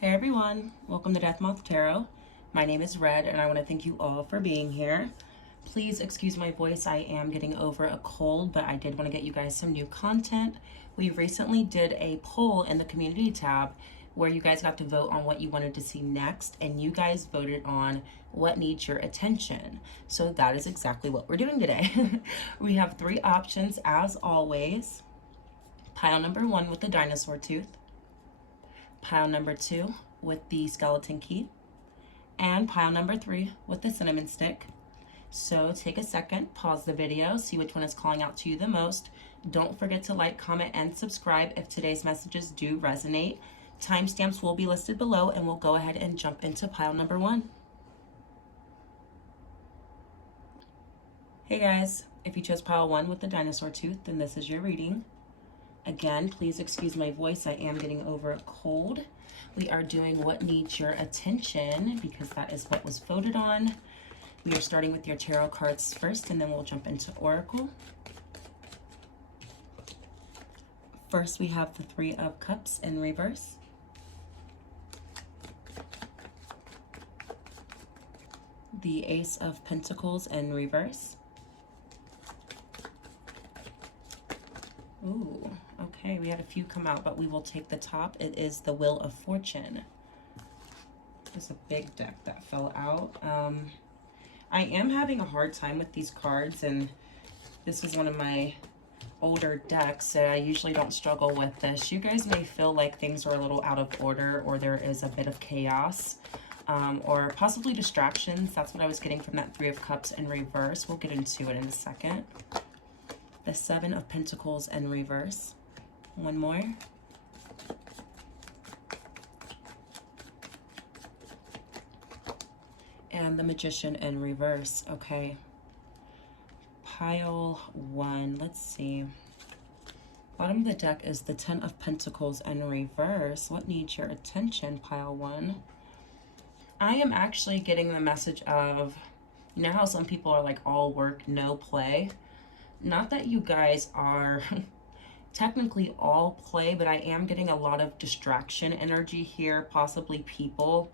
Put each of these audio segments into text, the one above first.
Hey everyone, welcome to BookDeathMothTarot. My name is Red and I want to thank you all for being here. Please excuse my voice, I am getting over a cold, but I did want to get you guys some new content. We recently did a poll in the community tab where you guys got to vote on what you wanted to see next, and you guys voted on what needs your attention. So that is exactly what we're doing today. We have three options as always. Pile number 1 with the dinosaur tooth. Pile number 2 with the skeleton key, and pile number 3 with the cinnamon stick. So take a second, pause the video, see which one is calling out to you the most. Don't forget to like, comment, and subscribe if today's messages do resonate. Timestamps will be listed below, and we'll go ahead and jump into pile number 1. Hey guys, if you chose pile 1 with the dinosaur tooth, then this is your reading. Again, please excuse my voice, I am getting over a cold. We are doing what needs your attention because that is what was voted on. We are starting with your tarot cards first, and then we'll jump into Oracle. First, we have the 3 of Cups in reverse. The Ace of Pentacles in reverse. Ooh, okay, we had a few come out, but we will take the top. It is the Wheel of Fortune. It's a big deck that fell out. I am having a hard time with these cards, and this is one of my older decks, so I usually don't struggle with this. You guys may feel like things are a little out of order, or there is a bit of chaos, or possibly distractions. That's what I was getting from that 3 of Cups in reverse. We'll get into it in a second. The 7 of Pentacles in reverse. One more. And the Magician in reverse. Okay. Pile 1. Let's see. Bottom of the deck is the 10 of Pentacles in reverse. What needs your attention, pile 1? I am actually getting the message of, you know how some people are like all work, no play? Not that you guys are technically all play, but I am getting a lot of distraction energy here, possibly people,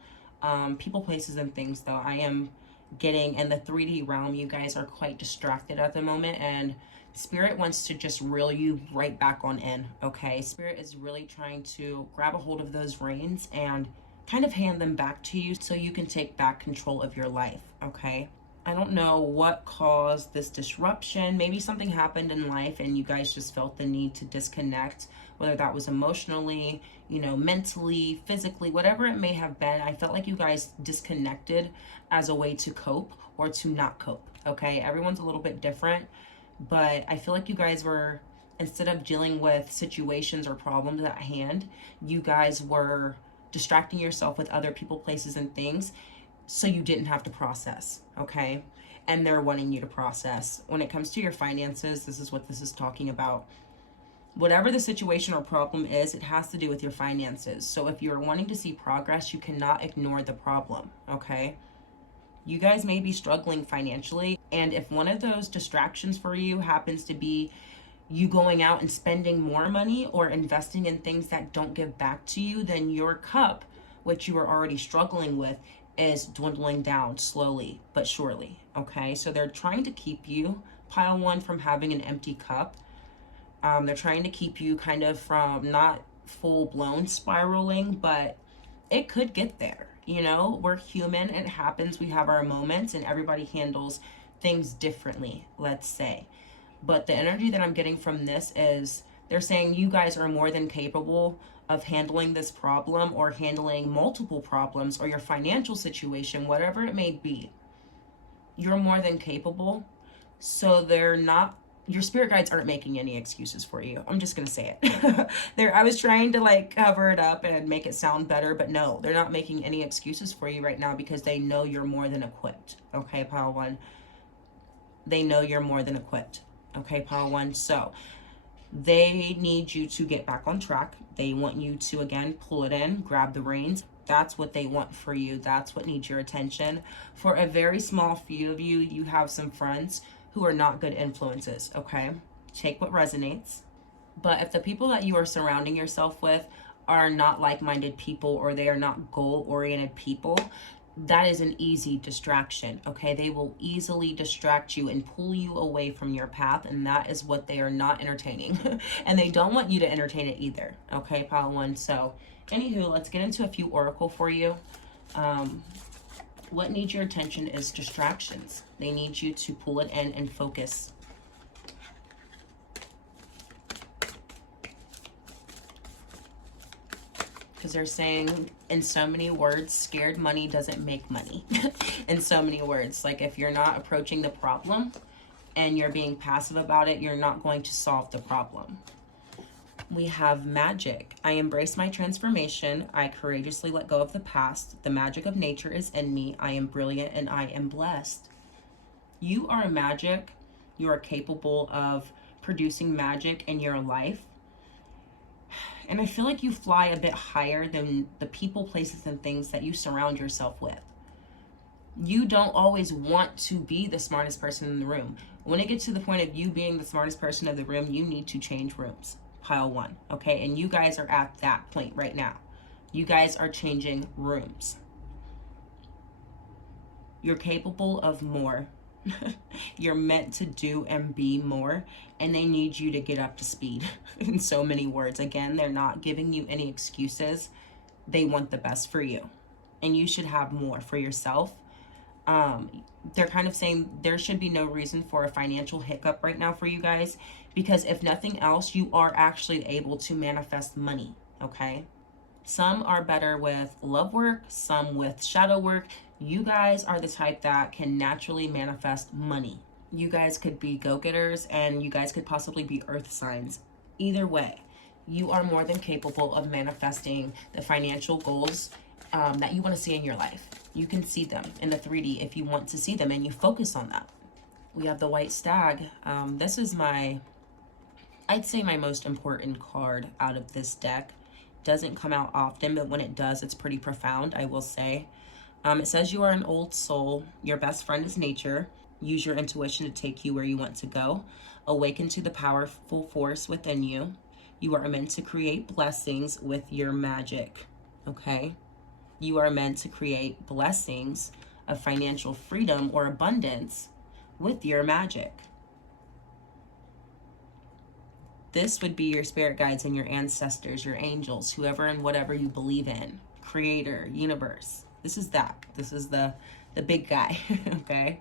places, and things, though. I am getting in the 3D realm, you guys are quite distracted at the moment, and Spirit wants to just reel you right back on in, okay? Spirit is really trying to grab a hold of those reins and kind of hand them back to you so you can take back control of your life, okay? I don't know what caused this disruption. Maybe something happened in life and you guys just felt the need to disconnect, whether that was emotionally, you know, mentally, physically, whatever it may have been. I felt like you guys disconnected as a way to cope or to not cope, okay? Everyone's a little bit different, but I feel like you guys were, instead of dealing with situations or problems at hand, you guys were distracting yourself with other people, places, and things, so you didn't have to process, okay? And they're wanting you to process. When it comes to your finances, this is what this is talking about. Whatever the situation or problem is, it has to do with your finances. So if you're wanting to see progress, you cannot ignore the problem, okay? You guys may be struggling financially, and if one of those distractions for you happens to be you going out and spending more money or investing in things that don't give back to you, then your cup, which you are already struggling with, is dwindling down slowly but surely, okay? So they're trying to keep you, pile 1, from having an empty cup. They're trying to keep you kind of from not full-blown spiraling, but it could get there, you know? We're human, it happens, we have our moments, and everybody handles things differently, let's say. But the energy that I'm getting from this is they're saying you guys are more than capable of handling this problem or handling multiple problems or your financial situation, whatever it may be. You're more than capable. So they're not, your spirit guides aren't making any excuses for you. I'm just going to say it. I was trying to like cover it up and make it sound better, but no, they're not making any excuses for you right now because they know you're more than equipped. Okay, pile 1. They know you're more than equipped. Okay, pile 1. So they need you to get back on track. They want you to, again, pull it in, grab the reins. That's what they want for you. That's what needs your attention. For a very small few of you, you have some friends who are not good influences, okay? Take what resonates. But if the people that you are surrounding yourself with are not like-minded people, or they are not goal-oriented people, that is an easy distraction, okay? They will easily distract you and pull you away from your path, and that is what they are not entertaining. And they don't want you to entertain it either, okay, pile one? So, anywho, let's get into a few oracle for you. What needs your attention is distractions. They need you to pull it in and focus. Because they're saying, in so many words, scared money doesn't make money. In so many words, like if you're not approaching the problem and you're being passive about it, you're not going to solve the problem. We have magic. I embrace my transformation. I courageously let go of the past. The magic of nature is in me. I am brilliant and I am blessed. You are magic. You are capable of producing magic in your life. And I feel like you fly a bit higher than the people, places, and things that you surround yourself with. You don't always want to be the smartest person in the room. When it gets to the point of you being the smartest person in the room, you need to change rooms. Pile one, okay? And you guys are at that point right now. You guys are changing rooms. You're capable of more. You're meant to do and be more, and they need you to get up to speed. In so many words, again, they're not giving you any excuses. They want the best for you, and you should have more for yourself. They're kind of saying there should be no reason for a financial hiccup right now for you guys, because if nothing else, you are actually able to manifest money, okay? Some are better with love work, some with shadow work. You guys are the type that can naturally manifest money. You guys could be go-getters, and you guys could possibly be earth signs. Either way, you are more than capable of manifesting the financial goals that you want to see in your life. You can see them in the 3D if you want to see them, and you focus on that. We have the white stag. This is I'd say my most important card out of this deck. Doesn't come out often, but when it does, it's pretty profound, I will say. It says you are an old soul. Your best friend is nature. Use your intuition to take you where you want to go. Awaken to the powerful force within you. You are meant to create blessings with your magic, okay? You are meant to create blessings of financial freedom or abundance with your magic. This would be your spirit guides and your ancestors, your angels, whoever and whatever you believe in. Creator, universe. This is that. This is the big guy, okay?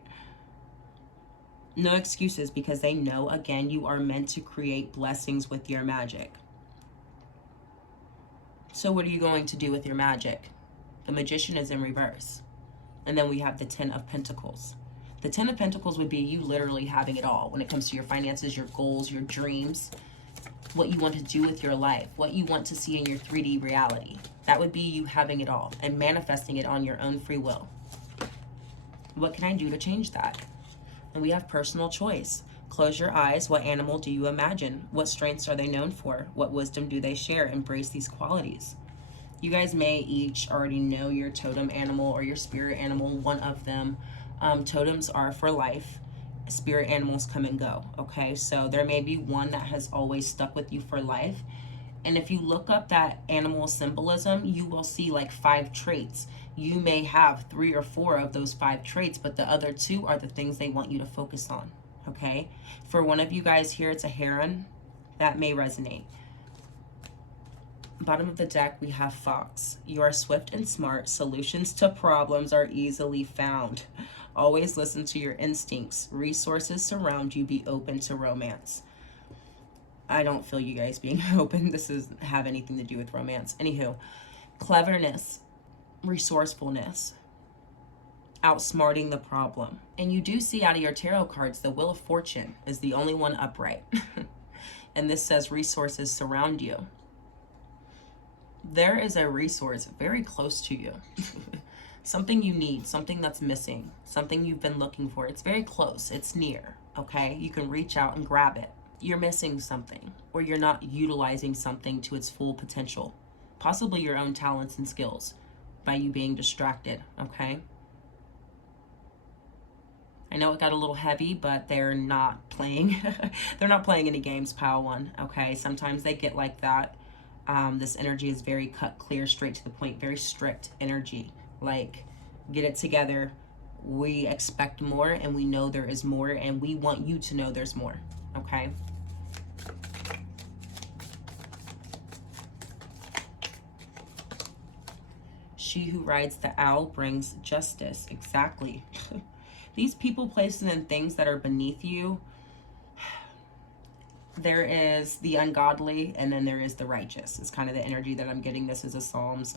No excuses, because they know, again, you are meant to create blessings with your magic. So what are you going to do with your magic? The Magician is in reverse. And then we have the Ten of Pentacles. The Ten of Pentacles would be you literally having it all when it comes to your finances, your goals, your dreams, what you want to do with your life, what you want to see in your 3D reality. That would be you having it all and manifesting it on your own free will. What can I do to change that? And we have personal choice. Close your eyes. What animal do you imagine? What strengths are they known for? What wisdom do they share? Embrace these qualities. You guys may each already know your totem animal or your spirit animal, one of them. Totems are for life. Spirit animals come and go, okay? So there may be one that has always stuck with you for life. And if you look up that animal symbolism, you will see like 5 traits. You may have 3 or 4 of those 5 traits, but the other 2 are the things they want you to focus on, okay? For one of you guys here, it's a heron. That may resonate. Bottom of the deck, we have fox. You are swift and smart. Solutions to problems are easily found. Always listen to your instincts. Resources surround you. Be open to romance. I don't feel you guys being open. This doesn't have anything to do with romance. Anywho, cleverness, resourcefulness, outsmarting the problem. And you do see out of your tarot cards, the Wheel of Fortune is the only one upright. And this says resources surround you. There is a resource very close to you. Something you need, something that's missing, something you've been looking for. It's very close, it's near, okay? You can reach out and grab it. You're missing something, or you're not utilizing something to its full potential. Possibly your own talents and skills by you being distracted, okay? I know it got a little heavy, but they're not playing. They're not playing any games, pile one, okay? Sometimes they get like that. This energy is very cut, clear, straight to the point, very strict energy. Like, get it together. We expect more, and we know there is more, and we want you to know there's more, okay? She who rides the owl brings justice. Exactly. These people, places, and things that are beneath you, there is the ungodly, and then there is the righteous. It's kind of the energy that I'm getting. This is a Psalms.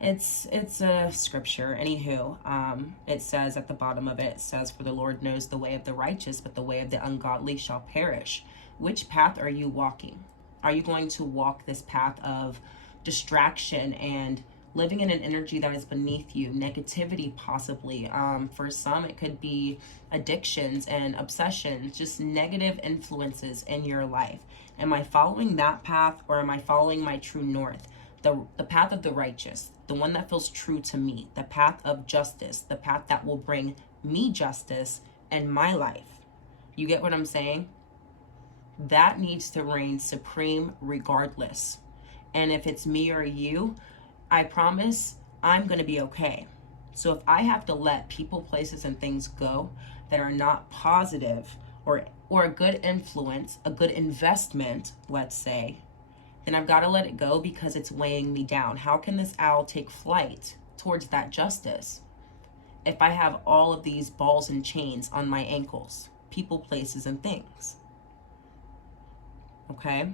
It's a scripture. Anywho, it says at the bottom of it, it says, "For the Lord knows the way of the righteous, but the way of the ungodly shall perish." Which path are you walking? Are you going to walk this path of distraction and living in an energy that is beneath you, negativity possibly? For some, it could be addictions and obsessions, just negative influences in your life. Am I following that path, or am I following my true north? The path of the righteous, the one that feels true to me, the path of justice, the path that will bring me justice in my life. You get what I'm saying? That needs to reign supreme regardless. And if it's me or you, I promise I'm going to be okay. So if I have to let people, places, and things go that are not positive or a good influence, a good investment, let's say, then I've got to let it go because it's weighing me down. How can this owl take flight towards that justice if I have all of these balls and chains on my ankles, people, places, and things? Okay?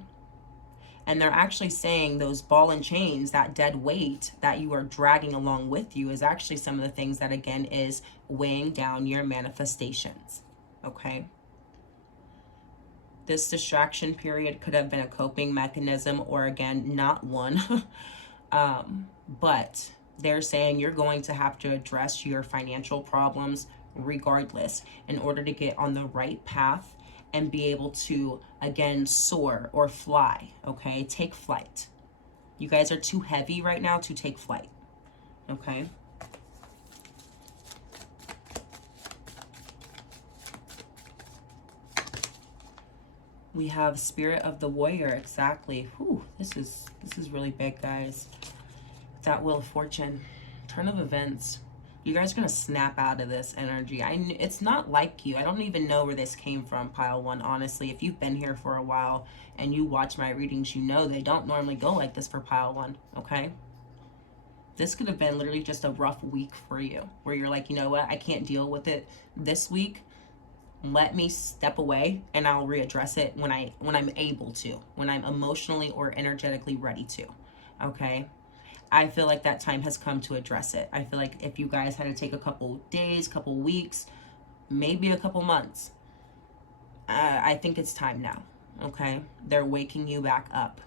And they're actually saying those ball and chains, that dead weight that you are dragging along with you, is actually some of the things that, again, is weighing down your manifestations. Okay? This distraction period could have been a coping mechanism, or, again, not one. But they're saying you're going to have to address your financial problems regardless in order to get on the right path and be able to, again, soar or fly, okay? Take flight. You guys are too heavy right now to take flight, okay? We have Spirit of the Warrior, exactly. Whew, this is really big, guys. That Wheel of Fortune, turn of events. You guys are going to snap out of this energy. It's not like you. I don't even know where this came from, pile one, honestly. If you've been here for a while and you watch my readings, you know they don't normally go like this for pile one, okay? This could have been literally just a rough week for you, where you're like, you know what, I can't deal with it this week. Let me step away and I'll readdress it when I'm able to, when I'm emotionally or energetically ready to, okay? I feel like that time has come to address it. I feel like if you guys had to take a couple days, couple weeks, maybe a couple months, I think it's time now, okay? They're waking you back up.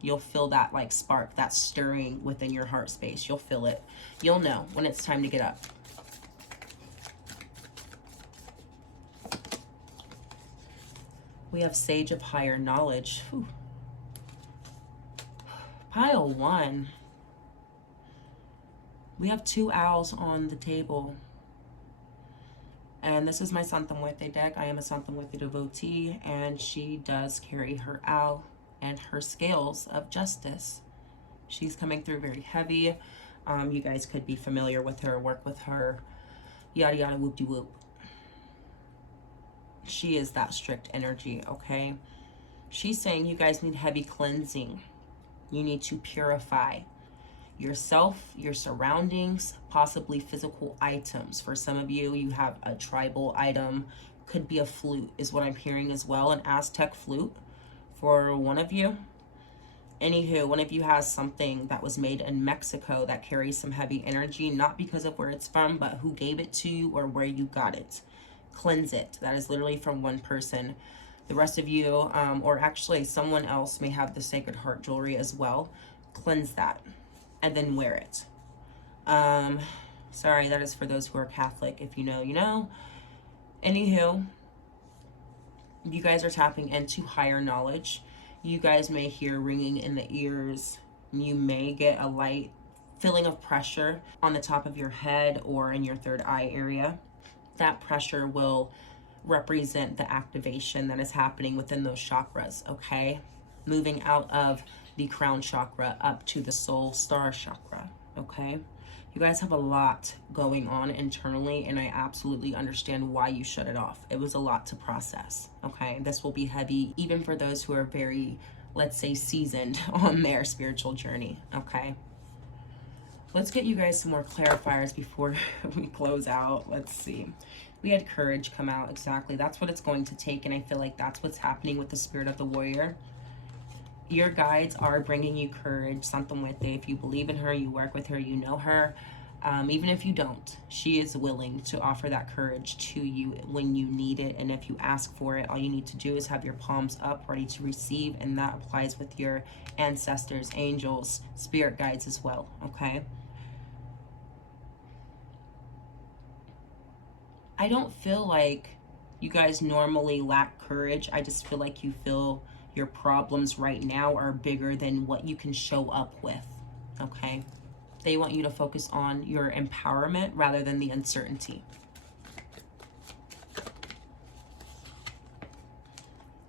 You'll feel that like spark, that stirring within your heart space. You'll feel it. You'll know when it's time to get up. We have Sage of Higher Knowledge. Whew. Pile one. We have two owls on the table. And this is my ᴟᴇʀᴜ deck. I am a ᴟᴇʀᴜ devotee, and she does carry her owl and her scales of justice. She's coming through very heavy. You guys could be familiar with her, work with her, yada yada whoop de whoop. She is that strict energy, okay? She's saying you guys need heavy cleansing. You need to purify yourself, your surroundings, possibly physical items. For some of you, you have a tribal item. Could be a flute is what I'm hearing as well, an Aztec flute for one of you. Anywho, one of you has something that was made in Mexico that carries some heavy energy, not because of where it's from, but who gave it to you or where you got it. Cleanse it. That is literally from one person. The rest of you, or actually someone else, may have the Sacred Heart jewelry as well. Cleanse that and then wear it. Sorry, that is for those who are Catholic. If you know, you know. Anywho, you guys are tapping into higher knowledge. You guys may hear ringing in the ears. You may get a light feeling of pressure on the top of your head or in your third eye area. That pressure will represent the activation that is happening within those chakras, okay? Moving out of the crown chakra up to the soul star chakra, okay? You guys have a lot going on internally, and I absolutely understand why you shut it off. It was a lot to process, okay? This will be heavy even for those who are very, let's say, seasoned on their spiritual journey, okay? Let's get you guys some more clarifiers before we close out. Let's see. We had courage come out. Exactly. That's what it's going to take, and I feel like that's what's happening with the spirit of the warrior. Your guides are bringing you courage, ⴘᴜᴜ. If you believe in her, you work with her, you know her. Even if you don't, she is willing to offer that courage to you when you need it. And if you ask for it, all you need to do is have your palms up, ready to receive. And that applies with your ancestors, angels, spirit guides as well, okay? I don't feel like you guys normally lack courage. I just feel like you feel your problems right now are bigger than what you can show up with, okay? They want you to focus on your empowerment rather than the uncertainty.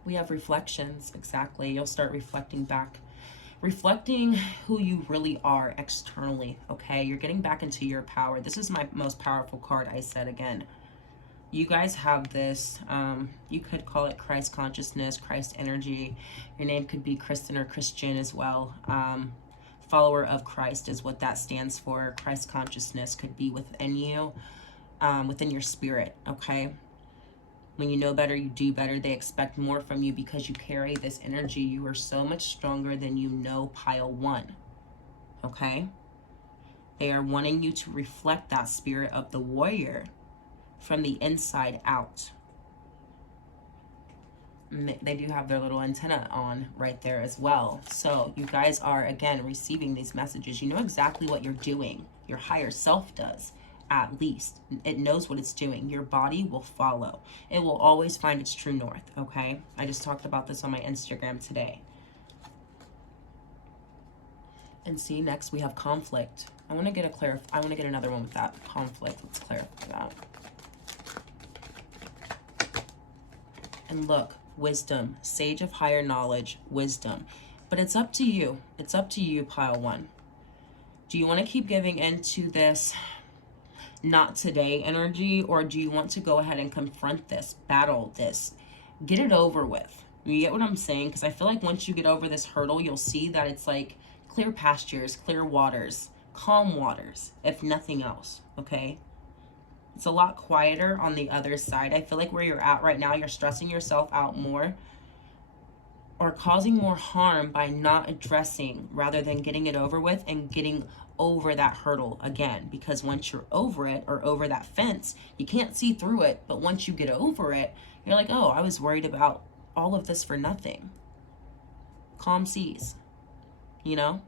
We have reflections, exactly. You'll start reflecting back. Reflecting who you really are externally, okay? You're getting back into your power. This is my most powerful card, I said again. You guys have this, you could call it Christ consciousness, Christ energy. Your name could be Kristen or Christian as well. Follower of Christ is what that stands for. Christ consciousness could be within you, within your spirit, okay? When you know better, you do better. They expect more from you because you carry this energy. You are so much stronger than you know, pile one, okay? They are wanting you to reflect that spirit of the warrior from the inside out. And they do have their little antenna on right there as well. So you guys are, again, receiving these messages. You know exactly what you're doing. Your higher self does, at least. It knows what it's doing. Your body will follow. It will always find its true north, okay? I just talked about this on my Instagram today. And see, next we have conflict. I want to get another one with that. Conflict. Let's clarify that. And look, wisdom, sage of higher knowledge, wisdom. But it's up to you. It's up to you, pile one. Do you want to keep giving into this not today energy, or do you want to go ahead and confront this, battle this, get it over with? You get what I'm saying? Because I feel like once you get over this hurdle, you'll see that it's like clear pastures, clear waters, calm waters, if nothing else, okay? It's a lot quieter on the other side. I feel like where you're at right now, you're stressing yourself out more or causing more harm by not addressing rather than getting it over with and getting over that hurdle again. Because once you're over it or over that fence, you can't see through it. But once you get over it, you're like, oh, I was worried about all of this for nothing. Calm seas, you know?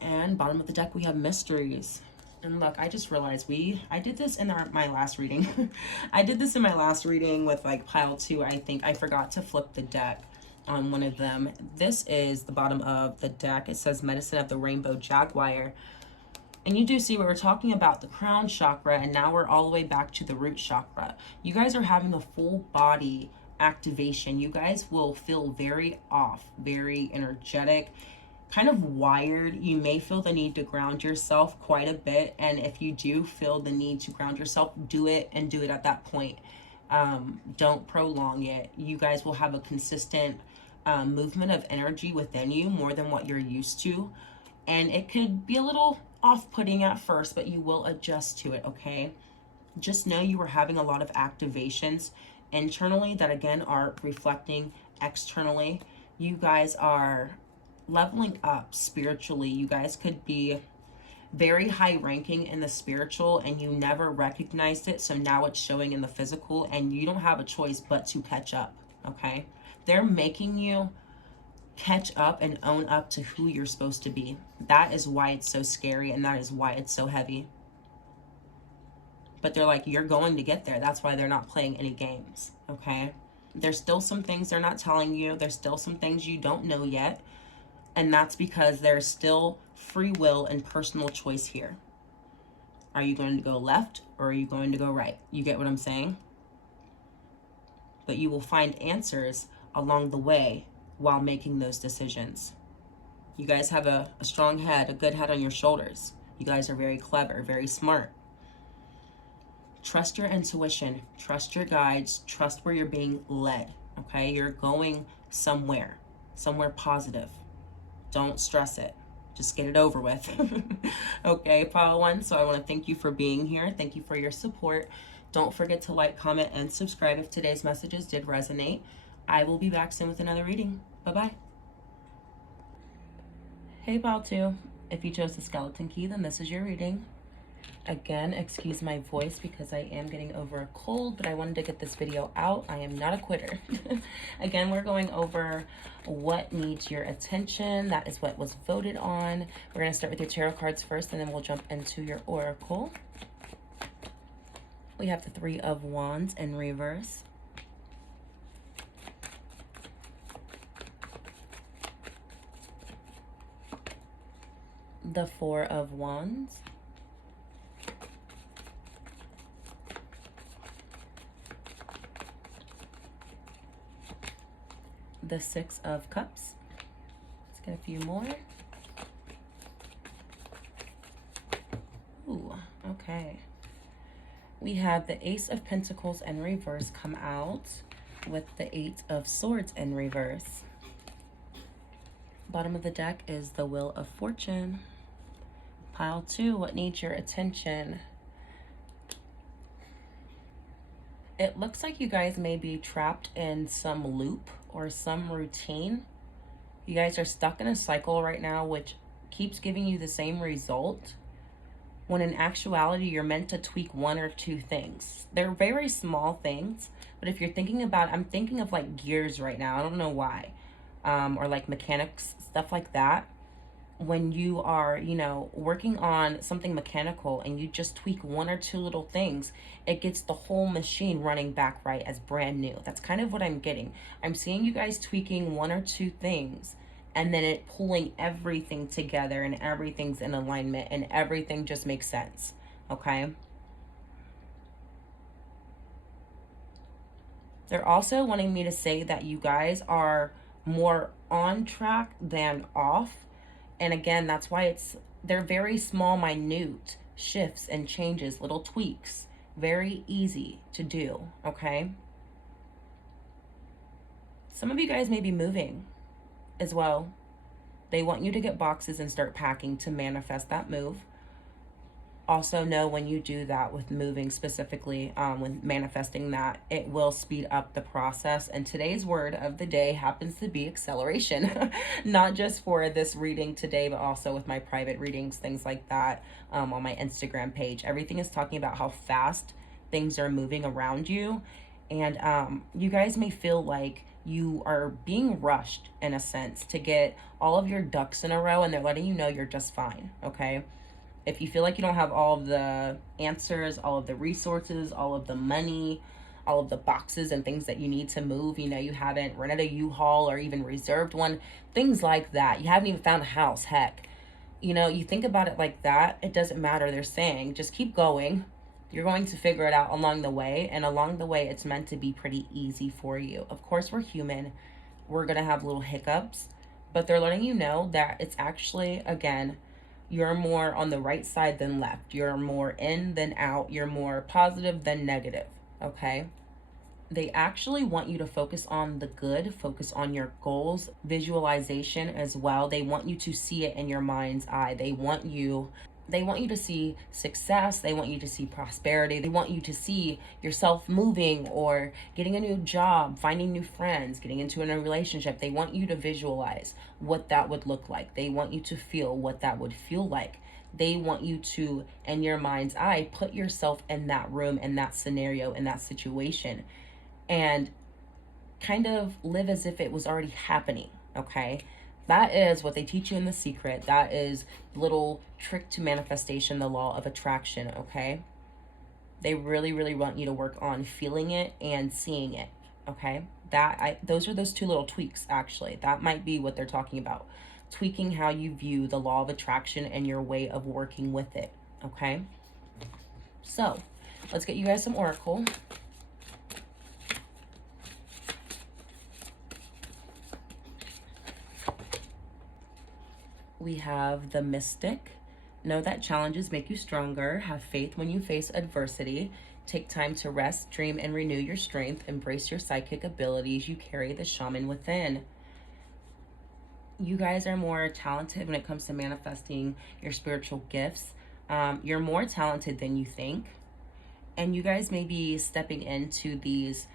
And bottom of the deck, we have mysteries. And look, I just realized I did this in my last reading. I did this in my last reading with like pile two. I think I forgot to flip the deck on one of them. This is the bottom of the deck. It says Medicine of the Rainbow Jaguar. And you do see we're talking about the crown chakra, and now we're all the way back to the root chakra. You guys are having a full body activation. You guys will feel very off, very energetic, kind of wired. You may feel the need to ground yourself quite a bit, and if you do feel the need to ground yourself, do it, and do it at that point. Don't prolong it. You guys will have a consistent movement of energy within you, more than what you're used to, and it could be a little off-putting at first, but you will adjust to it, okay? Just know you are having a lot of activations internally that again are reflecting externally. You guys are leveling up spiritually. You guys could be very high ranking in the spiritual and you never recognized it, so now it's showing in the physical, and you don't have a choice but to catch up, okay? They're making you catch up and own up to who you're supposed to be. That is why it's so scary, and that is why it's so heavy. But they're like, you're going to get there. That's why they're not playing any games, okay? There's still some things they're not telling you. There's still some things you don't know yet. And that's because there's still free will and personal choice here. Are you going to go left or are you going to go right? You get what I'm saying? But you will find answers along the way while making those decisions. You guys have a strong head, a good head on your shoulders. You guys are very clever, very smart. Trust your intuition, trust your guides, trust where you're being led, okay? You're going somewhere positive. Don't stress it. Just get it over with. Okay, pile one. So I want to thank you for being here. Thank you for your support. Don't forget to like, comment, and subscribe if today's messages did resonate. I will be back soon with another reading. Bye-bye. Hey, pile two. If you chose the skeleton key, then this is your reading. Again, excuse my voice because I am getting over a cold, but I wanted to get this video out. I am not a quitter. Again, we're going over what needs your attention. That is what was voted on. We're going to start with your tarot cards first, and then we'll jump into your oracle. We have the Three of Wands in reverse. The Four of Wands. The Six of Cups. Let's get a few more. Ooh, okay. We have the Ace of Pentacles in reverse come out with the Eight of Swords in reverse. Bottom of the deck is the Wheel of Fortune. Pile two, what needs your attention? It looks like you guys may be trapped in some loop or some routine. You guys are stuck in a cycle right now, which keeps giving you the same result, when in actuality, you're meant to tweak one or two things. They're very small things, but if you're thinking about, I'm thinking of like gears right now. I don't know why. Or like mechanics, stuff like that. When you are, you know, working on something mechanical and you just tweak one or two little things, it gets the whole machine running back right as brand new. That's kind of what I'm getting. I'm seeing you guys tweaking one or two things and then it pulling everything together and everything's in alignment and everything just makes sense, okay? They're also wanting me to say that you guys are more on track than off. And again, that's why they're very small, minute shifts and changes, little tweaks. Very easy to do, okay? Some of you guys may be moving as well. They want you to get boxes and start packing to manifest that move. Also know when you do that with moving specifically, with manifesting that, it will speed up the process. And today's word of the day happens to be acceleration. Not just for this reading today, but also with my private readings, things like that, on my Instagram page. Everything is talking about how fast things are moving around you. And you guys may feel like you are being rushed in a sense to get all of your ducks in a row, and they're letting you know you're just fine, okay? If you feel like you don't have all of the answers, all of the resources, all of the money, all of the boxes and things that you need to move, you know, you haven't rented a U-Haul or even reserved one, things like that. You haven't even found a house, heck. You know, you think about it like that, it doesn't matter. They're saying, just keep going. You're going to figure it out along the way. And along the way, it's meant to be pretty easy for you. Of course, we're human. We're going to have little hiccups. But they're letting you know that it's actually, again, you're more on the right side than left. You're more in than out. You're more positive than negative, okay? They actually want you to focus on the good, focus on your goals, visualization as well. They want you to see it in your mind's eye. They want you to see success. They want you to see prosperity. They want you to see yourself moving or getting a new job, finding new friends, getting into a new relationship. They want you to visualize what that would look like. They want you to feel what that would feel like. They want you to, in your mind's eye, put yourself in that room, in that scenario, in that situation, and kind of live as if it was already happening, okay? That is what they teach you in The Secret. That is the little trick to manifestation, the law of attraction, okay? They really, really want you to work on feeling it and seeing it, okay? Those are those two little tweaks, actually. That might be what they're talking about. Tweaking how you view the law of attraction and your way of working with it, okay? So, let's get you guys some oracle. we have the Mystic. Know that challenges make you stronger. Have faith when you face adversity. Take time to rest, dream, and renew your strength. Embrace your psychic abilities. You carry the shaman within. You guys are more talented when it comes to manifesting your spiritual gifts. You're more talented than you think. And you guys may be stepping into these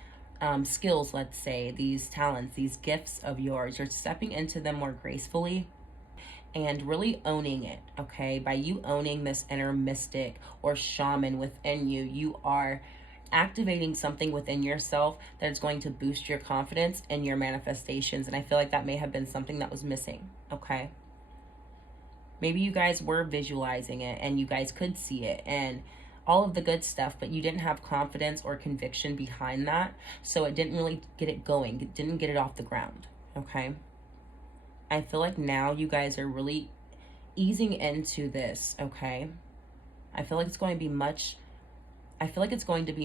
skills, let's say, these talents, these gifts of yours. You're stepping into them more gracefully and really owning it, okay? By you owning this inner mystic or shaman within you, you are activating something within yourself that is going to boost your confidence and your manifestations. And I feel like that may have been something that was missing, okay? Maybe you guys were visualizing it and you guys could see it and all of the good stuff, but you didn't have confidence or conviction behind that. So it didn't really get it going. It didn't get it off the ground, okay? I feel like now you guys are really easing into this, okay? I feel like it's going to be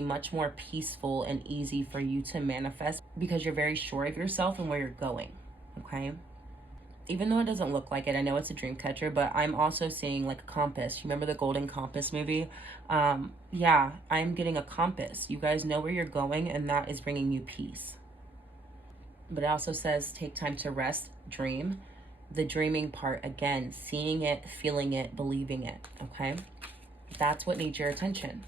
much more peaceful and easy for you to manifest because you're very sure of yourself and where you're going, okay? Even though it doesn't look like it, I know it's a dream catcher, but I'm also seeing like a compass. You remember the Golden Compass movie? Yeah, I'm getting a compass. You guys know where you're going and that is bringing you peace. But it also says take time to rest, dream. The dreaming part, again, seeing it, feeling it, believing it, okay? That's what needs your attention.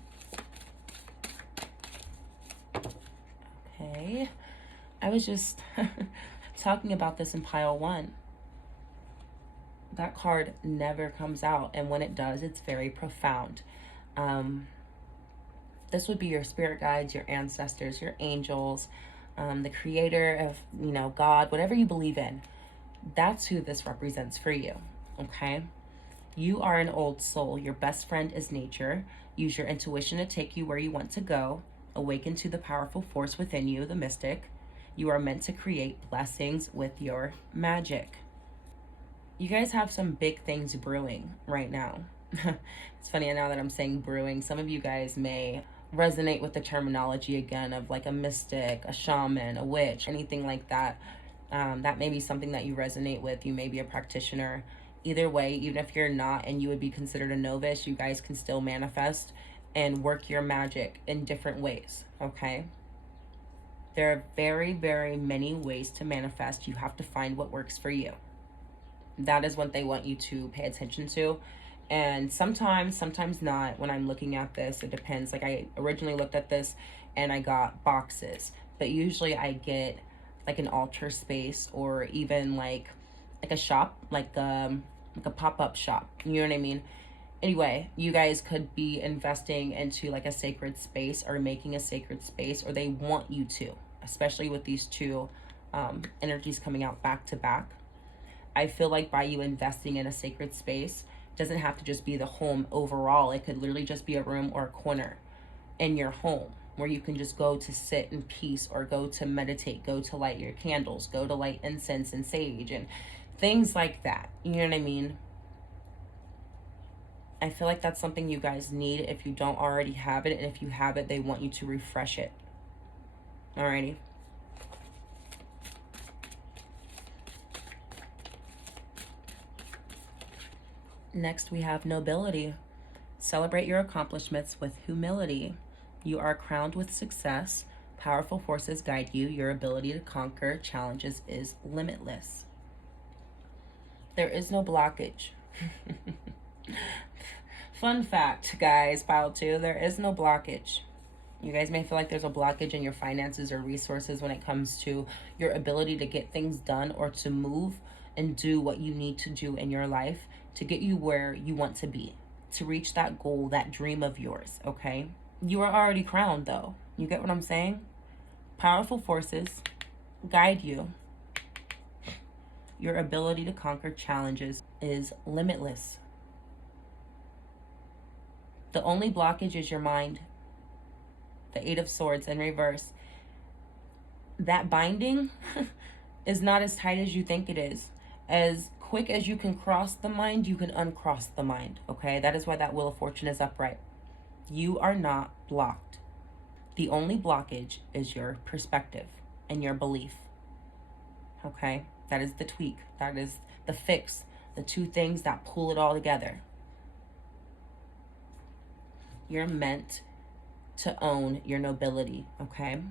Okay, I was just talking about this in pile 1. That card never comes out, and when it does, it's very profound. This would be your spirit guides, your ancestors, your angels, the creator of, God, whatever you believe in. That's who this represents for you, okay? You are an old soul. Your best friend is nature. Use your intuition to take you where you want to go. Awaken to the powerful force within you, the mystic. You are meant to create blessings with your magic. You guys have some big things brewing right now. It's funny now that I'm saying brewing. Some of you guys may resonate with the terminology again of like a mystic, a shaman, a witch, anything like that. That may be something that you resonate with. You may be a practitioner. Either way, even if you're not and you would be considered a novice, you guys can still manifest and work your magic in different ways, okay? There are very, very many ways to manifest. You have to find what works for you. That is what they want you to pay attention to. And sometimes not. When I'm looking at this, it depends. Like I originally looked at this and I got boxes, but usually I get like an altar space or even like a shop, like a pop-up shop. You know what I mean? Anyway, you guys could be investing into like a sacred space or making a sacred space, or they want you to, especially with these two energies coming out back to back. I feel like by you investing in a sacred space, doesn't have to just be the home overall. It could literally just be a room or a corner in your home where you can just go to sit in peace or go to meditate, go to light your candles, go to light incense and sage and things like that. You know what I mean? I feel like that's something you guys need if you don't already have it. And if you have it, they want you to refresh it. Alrighty. Next, we have nobility. Celebrate your accomplishments with humility. You are crowned with success. Powerful forces guide you. Your ability to conquer challenges is limitless. There is no blockage. Fun fact, guys, pile 2, there is no blockage. You guys may feel like there's a blockage in your finances or resources when it comes to your ability to get things done or to move and do what you need to do in your life to get you where you want to be, to reach that goal, that dream of yours, okay? You are already crowned, though. You get what I'm saying? Powerful forces guide you. Your ability to conquer challenges is limitless. The only blockage is your mind. The 8 of Swords in reverse. That binding is not as tight as you think it is. As quick as you can cross the mind, you can uncross the mind, okay? That is why that Wheel of Fortune is upright. You are not blocked. The only blockage is your perspective and your belief, okay? That is the tweak. That is the fix the two things that pull it all together. You're meant to own your nobility, okay?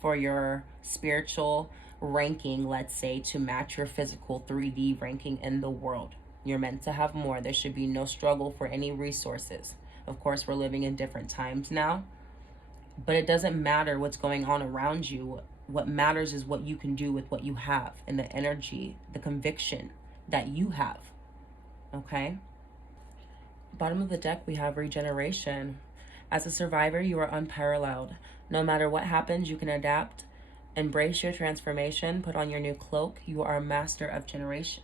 For your spiritual ranking, let's say, to match your physical 3D ranking in the world. You're meant to have more. There should be no struggle for any resources. Of course, we're living in different times now, but it doesn't matter what's going on around you. What matters is what you can do with what you have, and the energy, the conviction that you have, okay? Bottom of the deck, we have regeneration. As a survivor, you are unparalleled. No matter what happens, you can adapt. Embrace your transformation. Put on your new cloak. You are a master of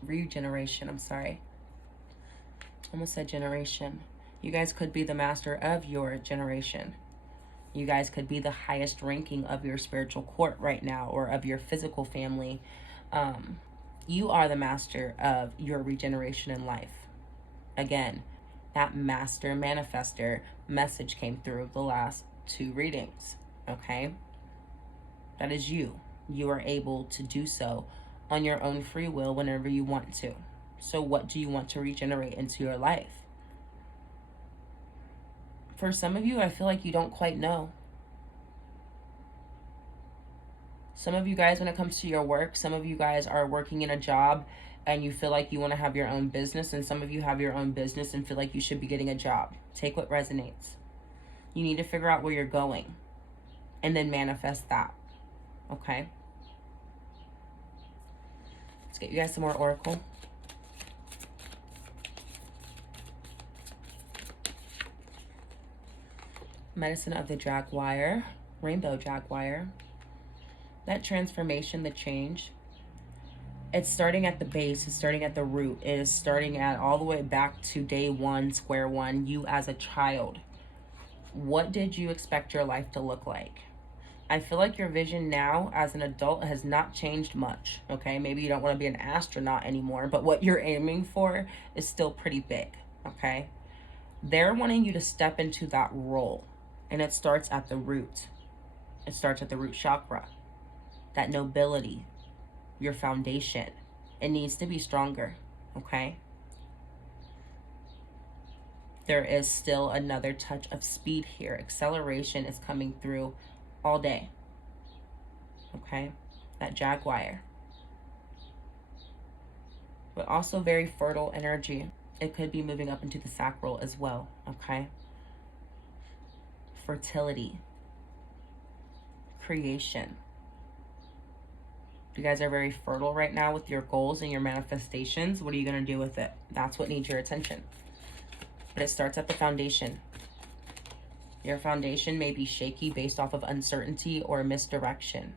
regeneration. Almost said generation. You guys could be the master of your generation. You guys could be the highest ranking of your spiritual court right now, or of your physical family. You are the master of your regeneration in life. Again, that master manifester message came through the last two readings, okay? That is you. You are able to do so on your own free will whenever you want to. So what do you want to regenerate into your life? For some of you, I feel like you don't quite know. Some of you guys, when it comes to your work, some of you guys are working in a job and you feel like you want to have your own business, and some of you have your own business and feel like you should be getting a job. Take what resonates. You need to figure out where you're going and then manifest that, okay? Let's get you guys some more oracle. Medicine of the Jaguar, Rainbow Jaguar. That transformation, the change, it's starting at the base, it's starting at the root. It is starting at all the way back to day one, square one, you as a child. What did you expect your life to look like? I feel like your vision now as an adult has not changed much, okay? Maybe you don't want to be an astronaut anymore, but what you're aiming for is still pretty big, okay? They're wanting you to step into that role, and it starts at the root. It starts at the root chakra. That nobility, your foundation, it needs to be stronger, okay? There is still another touch of speed here. Acceleration is coming through all day, okay? That Jaguar. But also very fertile energy. It could be moving up into the sacral as well, okay? Fertility, creation. You guys are very fertile right now with your goals and your manifestations. What are you going to do with it? That's what needs your attention. But it starts at the foundation. Your foundation may be shaky based off of uncertainty or misdirection.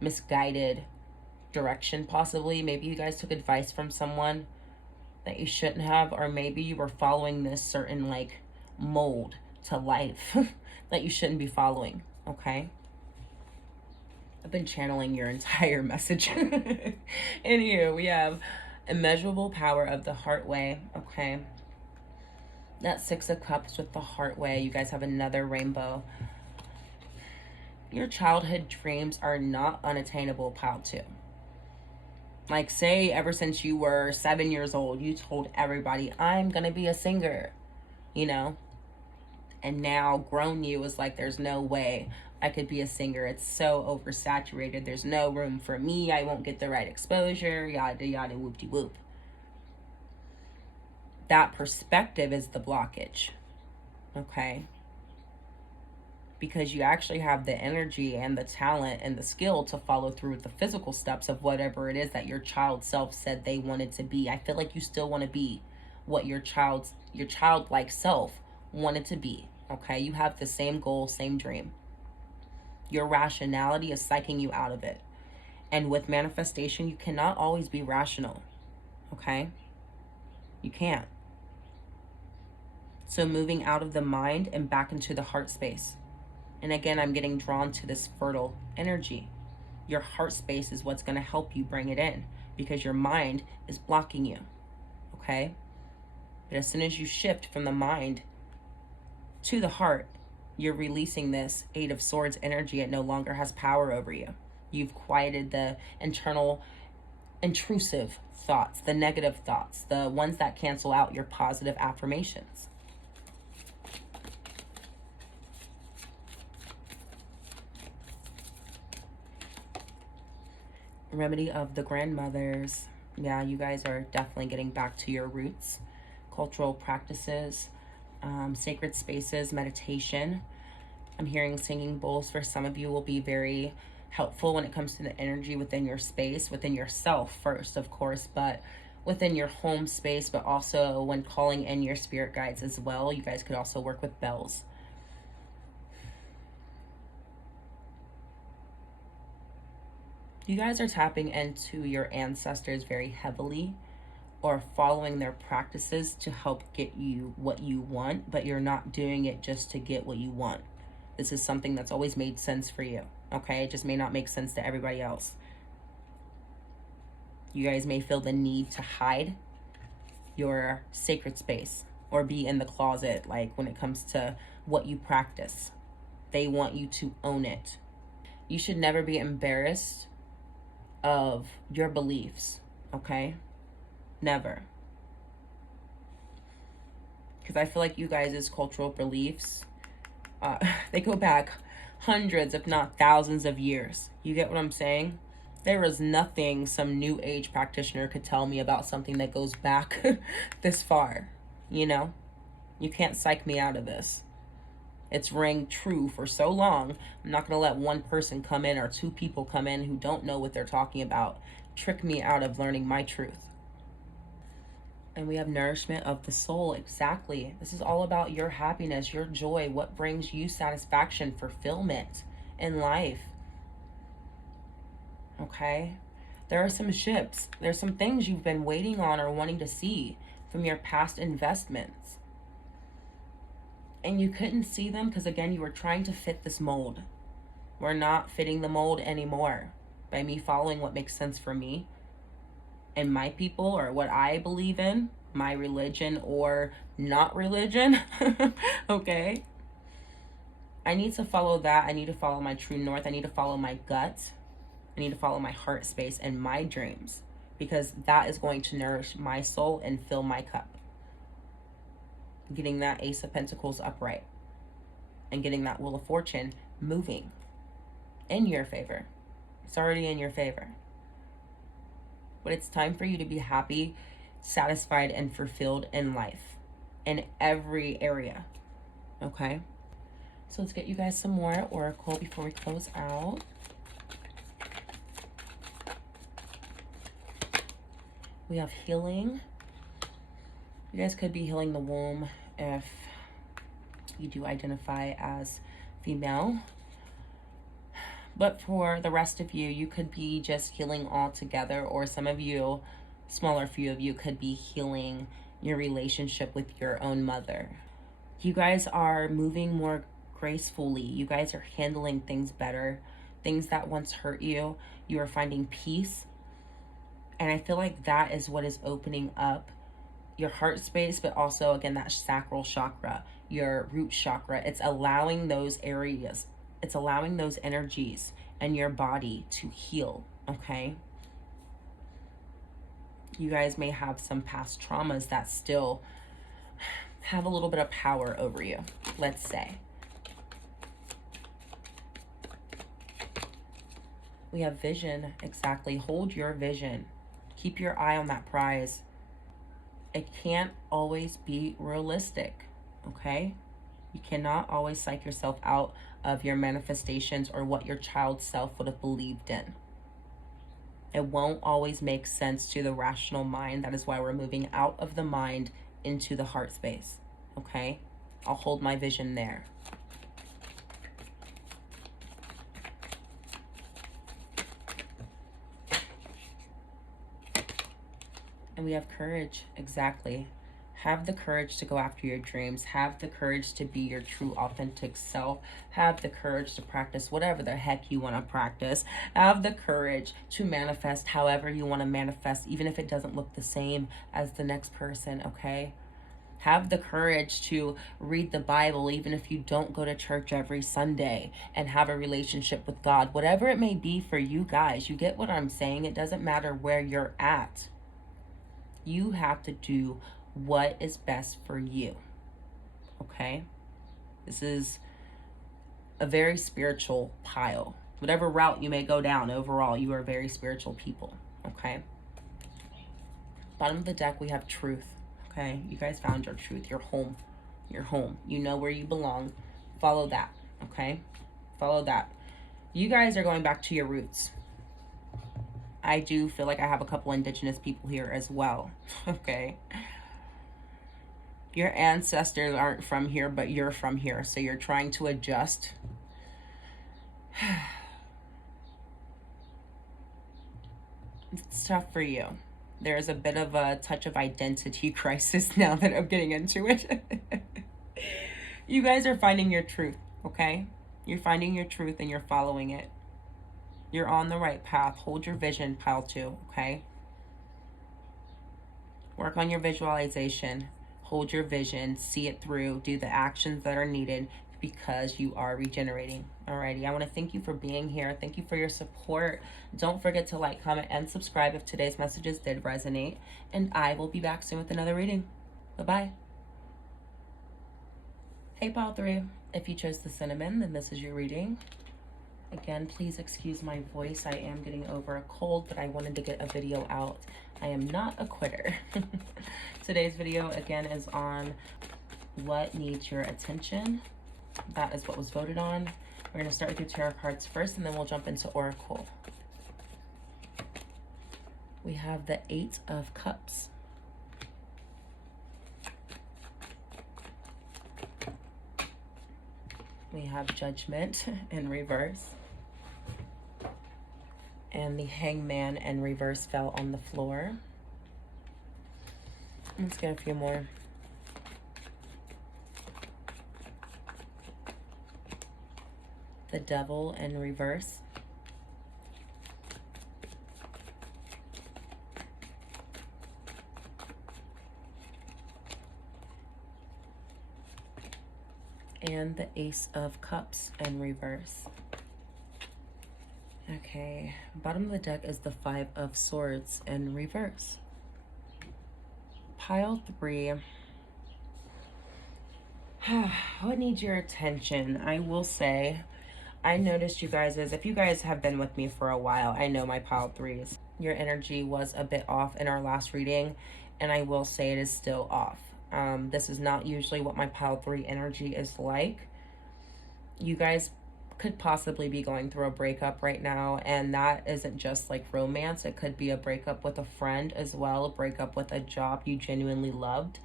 Misguided direction, possibly. Maybe you guys took advice from someone that you shouldn't have, or maybe you were following this certain like mold to life that you shouldn't be following, okay? I've been channeling your entire message. Anywho, we have immeasurable power of the heart way, okay? That Six of Cups with the heart way. You guys have another rainbow. Your childhood dreams are not unattainable, pile 2. Like, say ever since you were 7 years old, you told everybody, I'm gonna be a singer, you know? And now grown you is like, there's no way I could be a singer. It's so oversaturated. There's no room for me. I won't get the right exposure, yada, yada, whoop-de-whoop. That perspective is the blockage, okay? Because you actually have the energy and the talent and the skill to follow through with the physical steps of whatever it is that your child self said they wanted to be. I feel like you still want to be what your childlike self wanted to be, okay? You have the same goal, same dream. Your rationality is psyching you out of it. And with manifestation, you cannot always be rational, okay? You can't. So moving out of the mind and back into the heart space. And again, I'm getting drawn to this fertile energy. Your heart space is what's going to help you bring it in, because your mind is blocking you, okay? But as soon as you shift from the mind to the heart, you're releasing this Eight of Swords energy. It no longer has power over you. You've quieted the internal intrusive thoughts, the negative thoughts, the ones that cancel out your positive affirmations. Remedy of the grandmothers. Yeah, you guys are definitely getting back to your roots. Cultural practices, sacred spaces, meditation. I'm hearing singing bowls for some of you will be very helpful when it comes to the energy within your space, within yourself first, of course, but within your home space, but also when calling in your spirit guides as well. You guys could also work with bells. You guys are tapping into your ancestors very heavily, or following their practices to help get you what you want, but you're not doing it just to get what you want. This is something that's always made sense for you, okay? It just may not make sense to everybody else. You guys may feel the need to hide your sacred space or be in the closet, like when it comes to what you practice. They want you to own it. You should never be embarrassed of your beliefs, okay? Never. Because I feel like you guys' cultural beliefs, they go back hundreds, if not thousands of years. You get what I'm saying? There is nothing some new age practitioner could tell me about something that goes back this far, you know? You can't psych me out of this. It's rang true for so long. I'm not going to let one person come in or two people come in who don't know what they're talking about trick me out of learning my truth. And we have nourishment of the soul. Exactly. This is all about your happiness, your joy, what brings you satisfaction, fulfillment in life. Okay? There are some ships. There's some things you've been waiting on or wanting to see from your past investments. And you couldn't see them because, again, you were trying to fit this mold. We're not fitting the mold anymore by me following what makes sense for me and my people, or what I believe in, my religion or not religion. Okay? I need to follow that. I need to follow my true north. I need to follow my gut. I need to follow my heart space and my dreams, because that is going to nourish my soul and fill my cup. Getting that Ace of Pentacles upright and getting that Wheel of Fortune moving in your favor. It's already in your favor. But it's time for you to be happy, satisfied, and fulfilled in life, in every area. Okay? So let's get you guys some more oracle before we close out. We have healing. You guys could be healing the womb if you do identify as female. But for the rest of you, you could be just healing all together, or some of you, smaller few of you, could be healing your relationship with your own mother. You guys are moving more gracefully. You guys are handling things better. Things that once hurt you, you are finding peace. And I feel like that is what is opening up your heart space, but also, again, that sacral chakra, your root chakra. It's allowing those areas, it's allowing those energies in your body to heal, okay? You guys may have some past traumas that still have a little bit of power over you, let's say. We have vision. Exactly. Hold your vision. Keep your eye on that prize. It can't always be realistic, okay? You cannot always psych yourself out of your manifestations or what your child self would have believed in. It won't always make sense to the rational mind. That is why we're moving out of the mind into the heart space, okay? I'll hold my vision there. And we have courage. Exactly. Have the courage to go after your dreams. Have the courage to be your true authentic self. Have the courage to practice whatever the heck you want to practice. Have the courage to manifest however you want to manifest, even if it doesn't look the same as the next person, okay? Have the courage to read the Bible, even if you don't go to church every Sunday, and have a relationship with God. Whatever it may be for you guys, you get what I'm saying? It doesn't matter where you're at. You have to do what is best for you, okay? This is a very spiritual pile. Whatever route you may go down, overall, you are very spiritual people, okay? Bottom of the deck, we have truth, okay? You guys found your truth, your home. Your home. You know where you belong. Follow that, okay? Follow that. You guys are going back to your roots. I do feel like I have a couple indigenous people here as well, okay? Your ancestors aren't from here, but you're from here, so you're trying to adjust. It's tough for you. There's a bit of a touch of identity crisis now that I'm getting into it. You guys are finding your truth, okay? You're finding your truth and you're following it. You're on the right path. Hold your vision, pile 2, okay? Work on your visualization. Hold your vision. See it through. Do the actions that are needed because you are regenerating. Alrighty, I want to thank you for being here. Thank you for your support. Don't forget to like, comment, and subscribe if today's messages did resonate. And I will be back soon with another reading. Bye-bye. Hey, pile 3. If you chose the cinnamon, then this is your reading. Again, please excuse my voice. I am getting over a cold, but I wanted to get a video out. I am not a quitter. Today's video, again, is on what needs your attention. That is what was voted on. We're going to start with your tarot cards first, and then we'll jump into Oracle. We have the 8 of Cups. We have Judgment in reverse. And the Hangman in reverse fell on the floor. Let's get a few more. The Devil in reverse. And the Ace of Cups in reverse. Okay, bottom of the deck is the 5 of Swords in reverse. Pile 3. What needs your attention? I will say, I noticed you guys, if you guys have been with me for a while, I know my pile 3s. Your energy was a bit off in our last reading, and I will say it is still off. This is not usually what my pile 3 energy is like. You guys could possibly be going through a breakup right now, and that isn't just like romance. It could be a breakup with a friend as well, a breakup with a job you genuinely loved.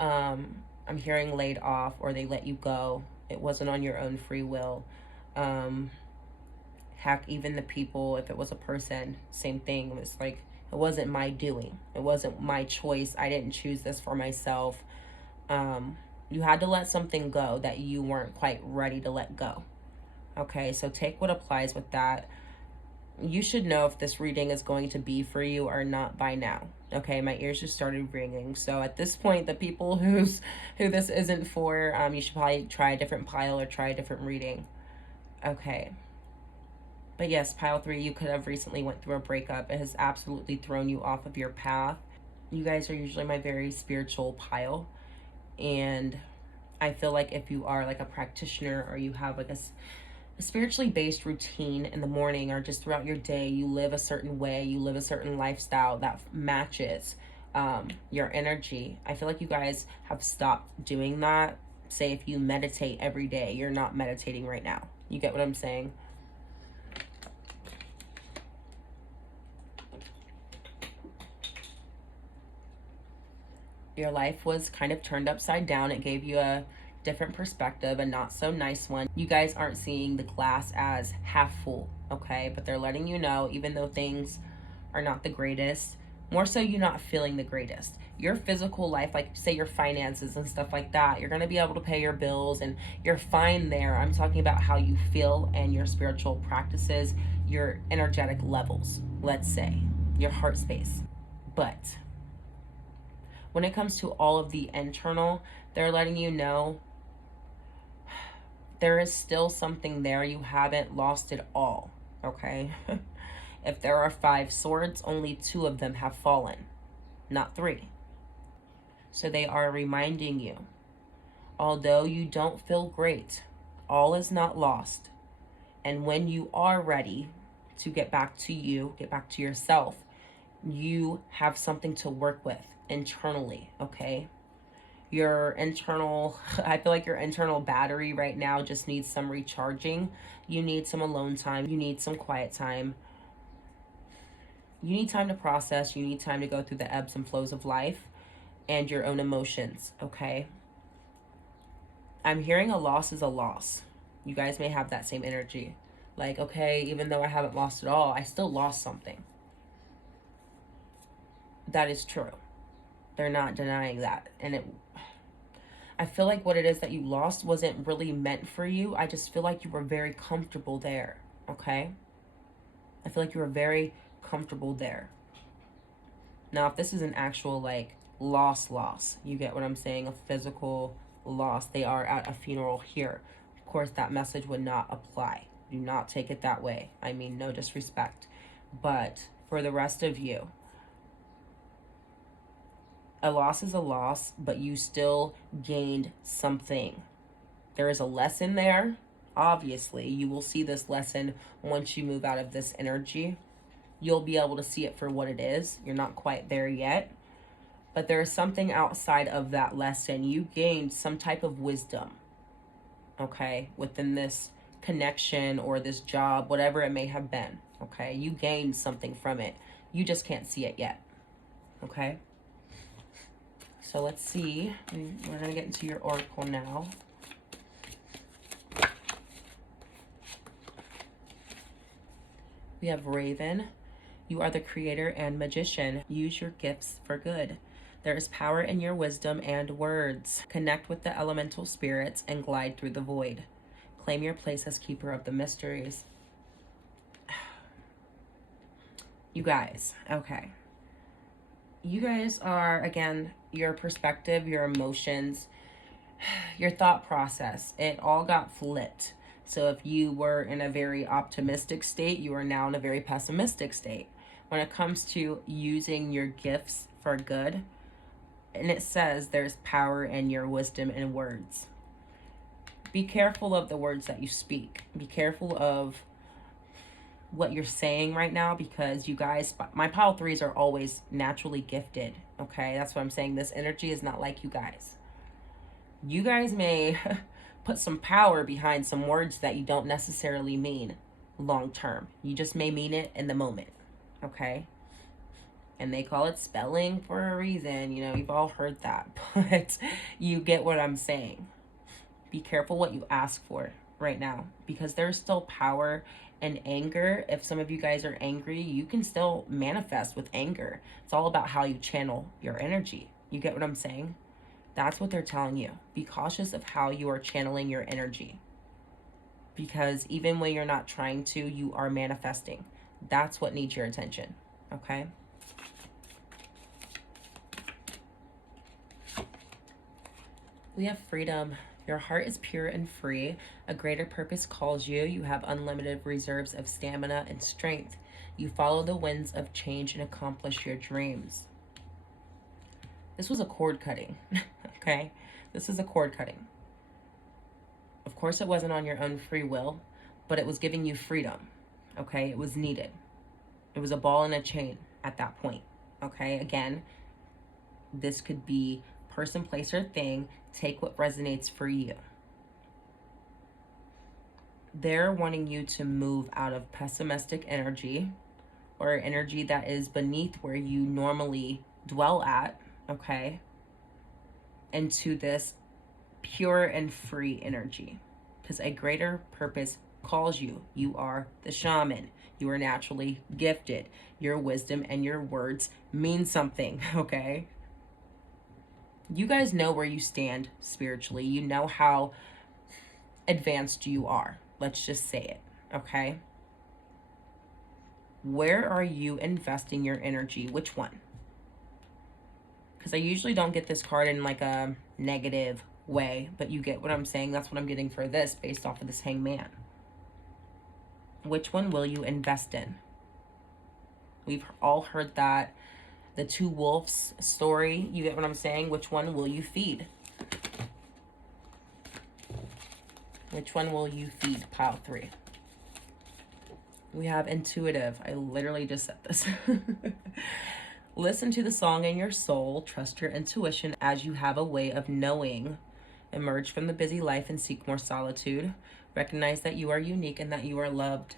I'm hearing laid off, or they let you go. It wasn't on your own free will. Heck, even the people, if it was a person, same thing. It was like, it wasn't my doing. It wasn't my choice. I didn't choose this for myself. You had to let something go that you weren't quite ready to let go. Okay, so take what applies with that. You should know if this reading is going to be for you or not by now. Okay, my ears just started ringing. So at this point, the people who this isn't for, you should probably try a different pile or try a different reading. Okay. But yes, pile 3, you could have recently went through a breakup. It has absolutely thrown you off of your path. You guys are usually my very spiritual pile. And I feel like if you are like a practitioner, or you have like a spiritually based routine in the morning, or just throughout your day, you live a certain way, you live a certain lifestyle that matches your energy. I feel like you guys have stopped doing that. Say if you meditate every day, you're not meditating right now. You get what I'm saying? Your life was kind of turned upside down. It gave you a different perspective, a not so nice one. You guys aren't seeing the glass as half full, okay? But they're letting you know, even though things are not the greatest, more so you're not feeling the greatest. Your physical life, like say your finances and stuff like that, you're going to be able to pay your bills and you're fine there. I'm talking about how you feel and your spiritual practices, your energetic levels, let's say, your heart space. But when it comes to all of the internal, they're letting you know there is still something there. You haven't lost it all, okay? If there are 5 swords, only 2 of them have fallen. not 3. So they are reminding you, although you don't feel great, all is not lost. And when you are ready to get back to you, get back to yourself, you have something to work with internally, okay? Your internal, I feel like your internal battery right now just needs some recharging. You need some alone time. You need some quiet time. You need time to process. You need time to go through the ebbs and flows of life and your own emotions, okay? I'm hearing a loss is a loss. You guys may have that same energy. Like, okay, even though I haven't lost it all, I still lost something. That is true. They're not denying that. And I feel like what it is that you lost wasn't really meant for you. I just feel like you were very comfortable there, okay? I feel like you were very comfortable there. Now, if this is an actual, like, loss, you get what I'm saying? A physical loss. They are at a funeral here. Of course, that message would not apply. Do not take it that way. I mean, no disrespect. But for the rest of you, a loss is a loss, but you still gained something. There is a lesson there. Obviously, you will see this lesson once you move out of this energy. You'll be able to see it for what it is. You're not quite there yet. But there is something outside of that lesson. You gained some type of wisdom, okay, within this connection or this job, whatever it may have been, okay? You gained something from it. You just can't see it yet, okay? So let's see. We're going to get into your oracle now. We have Raven. You are the creator and magician. Use your gifts for good. There is power in your wisdom and words. Connect with the elemental spirits and glide through the void. Claim your place as keeper of the mysteries. You guys, okay. You guys are, again, your perspective, your emotions, your thought process, it all got flipped. So if you were in a very optimistic state, you are now in a very pessimistic state. When it comes to using your gifts for good, and it says there's power in your wisdom and words. Be careful of the words that you speak. Be careful of what you're saying right now, because you guys, my pile 3s are always naturally gifted, okay? That's what I'm saying. This energy is not like you guys. You guys may put some power behind some words that you don't necessarily mean long term. You just may mean it in the moment, okay? And they call it spelling for a reason. You know, you've all heard that, but you get what I'm saying. Be careful what you ask for right now, because there's still power in anger. If some of you guys are angry, you can still manifest with anger. It's all about how you channel your energy. You get what I'm saying? That's what they're telling you. Be cautious of how you are channeling your energy, because even when you're not trying to, you are manifesting. That's what needs your attention, okay? We have freedom. Your heart is pure and free. A greater purpose calls you. You have unlimited reserves of stamina and strength. You follow the winds of change and accomplish your dreams. This was a cord cutting, okay? This is a cord cutting. Of course, it wasn't on your own free will, but it was giving you freedom, okay? It was needed. It was a ball and a chain at that point, okay? Again, this could be person, place, or thing. Take what resonates for you. They're wanting you to move out of pessimistic energy, or energy that is beneath where you normally dwell at, okay, into this pure and free energy, because a greater purpose calls you. You are the shaman. You are naturally gifted. Your wisdom and your words mean something, okay? You guys know where you stand spiritually. You know how advanced you are. Let's just say it, okay? Where are you investing your energy? Which one? Because I usually don't get this card in like a negative way, but you get what I'm saying. That's what I'm getting for this based off of this hangman. Which one will you invest in? We've all heard that the two wolves story. You get what I'm saying? Which one will you feed? Which one will you feed, pile 3? We have intuitive. I literally just said this. Listen to the song in your soul. Trust your intuition as you have a way of knowing. Emerge from the busy life and seek more solitude. Recognize that you are unique and that you are loved.